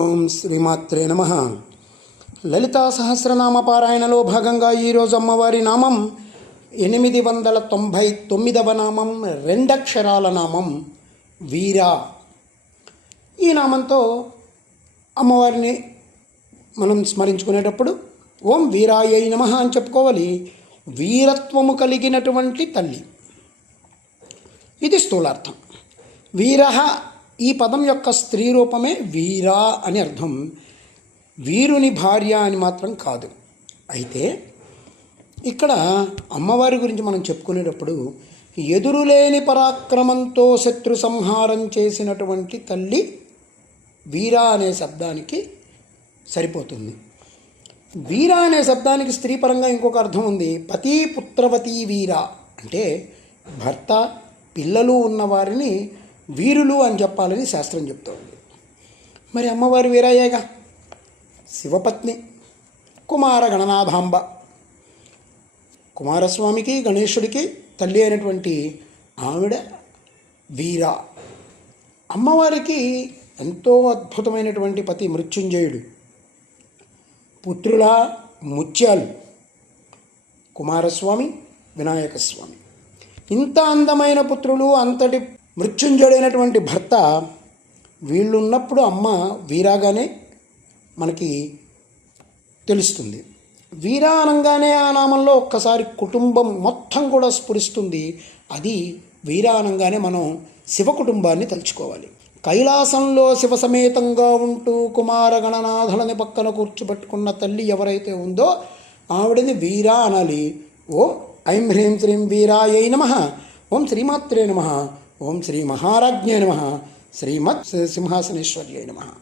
ఓం శ్రీమాత్రే నమః. లలితా సహస్రనామ పారాయణలో భాగంగా ఈరోజు అమ్మవారి నామం 899వ నామం, రెండక్షరాల నామం వీరా. ఈ నామంతో అమ్మవారిని మనం స్మరించుకునేటప్పుడు ఓం వీరాయై నమః అని చెప్పుకోవాలి. వీరత్వము కలిగినటువంటి తల్లి, ఇది స్థూలార్థం. వీరః ఈ పదం యొక్క స్త్రీ రూపమే వీరా అని అర్థం. వీరుని భార్య అని మాత్రం కాదు. అయితే ఇక్కడ అమ్మవారి గురించి మనం చెప్పుకునేటప్పుడు ఎదురులేని పరాక్రమంతో శత్రు సంహారం చేసినటువంటి తల్లి వీరా అనే శబ్దానికి సరిపోతుంది. వీరా అనే శబ్దానికి స్త్రీ పరంగా ఇంకొక అర్థం ఉంది. పతి పుత్రవతీ వీర అంటే భర్త పిల్లలు ఉన్నవారిని వీరులు అని చెప్పాలని శాస్త్రం చెప్తోంది. మరి అమ్మవారి వీరాయేగా. శివపత్ని, కుమార గణనాథాంబ, కుమారస్వామికి గణేశుడికి తల్లి అయినటువంటి ఆవిడ వీర. అమ్మవారికి ఎంతో అద్భుతమైనటువంటి పతి మృత్యుంజయుడు, పుత్రుల ముత్యాలు కుమారస్వామి, వినాయక స్వామి. ఇంత అందమైన పుత్రులు, అంతటి మృత్యుంజయుడైనటువంటి భర్త, వీళ్ళున్నప్పుడు అమ్మ వీరాగానే మనకి తెలుస్తుంది. వీరా అనగానే ఆ నామంలో ఒక్కసారి కుటుంబం మొత్తం కూడా స్ఫురిస్తుంది. అది వీరా అనగానే మనం శివ కుటుంబాన్ని తలుచుకోవాలి. కైలాసంలో శివ సమేతంగా ఉంటూ కుమార గణనాథులని పక్కన కూర్చోబెట్టుకున్న తల్లి ఎవరైతే ఉందో ఆవిడని వీరా అనాలి. ఓం ఐం హ్రీం శ్రీం వీరాయై నమః. ఓం శ్రీమాత్రే నమః. ఓం శ్రీ మహారాజ్ఞే నమః. శ్రీమత్ సింహాసనేశ్వర్యై నమః.